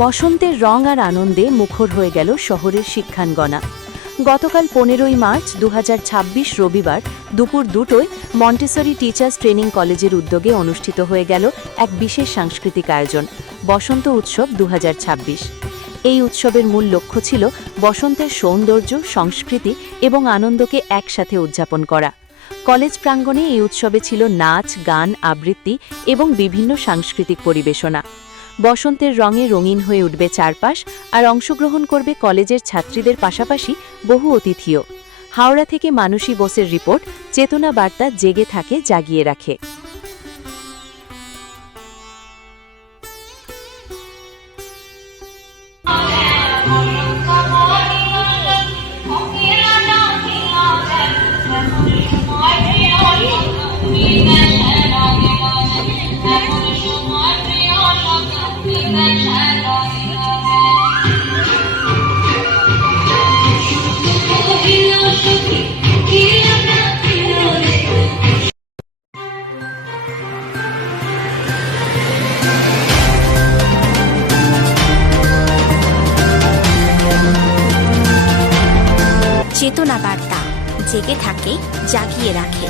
বসন্তের রং আর আনন্দে মুখর হয়ে গেল শহরের শিক্ষাঙ্গনা। গতকাল 15ই মার্চ 2026 রবিবার দুপুর 2টোয় মন্টেসরি টিচার্স ট্রেনিং কলেজের উদ্যোগে অনুষ্ঠিত হয়ে গেল এক বিশেষ সাংস্কৃতিক আয়োজন, বসন্ত উৎসব 2026। এই উৎসবের মূল লক্ষ্য ছিল বসন্তের সৌন্দর্য, সংস্কৃতি এবং আনন্দকে একসাথে উদযাপন করা। কলেজ প্রাঙ্গণে এই উৎসবে ছিল নাচ, গান, আবৃত্তি এবং বিভিন্ন সাংস্কৃতিক পরিবেশনা। বসন্তের রঙে রঙিন হয়ে উঠবে চারপাশ, আর অংশগ্রহণ করবে কলেজের ছাত্রীদের পাশাপাশি বহু অতিথিও। হাওড়া থেকে মানসী বোসের রিপোর্ট, চেতনা বার্তা জেগে থাকে, জাগিয়ে রাখে। চেতনা বার্তা জেগে থাকে, জাগিয়ে রাখে।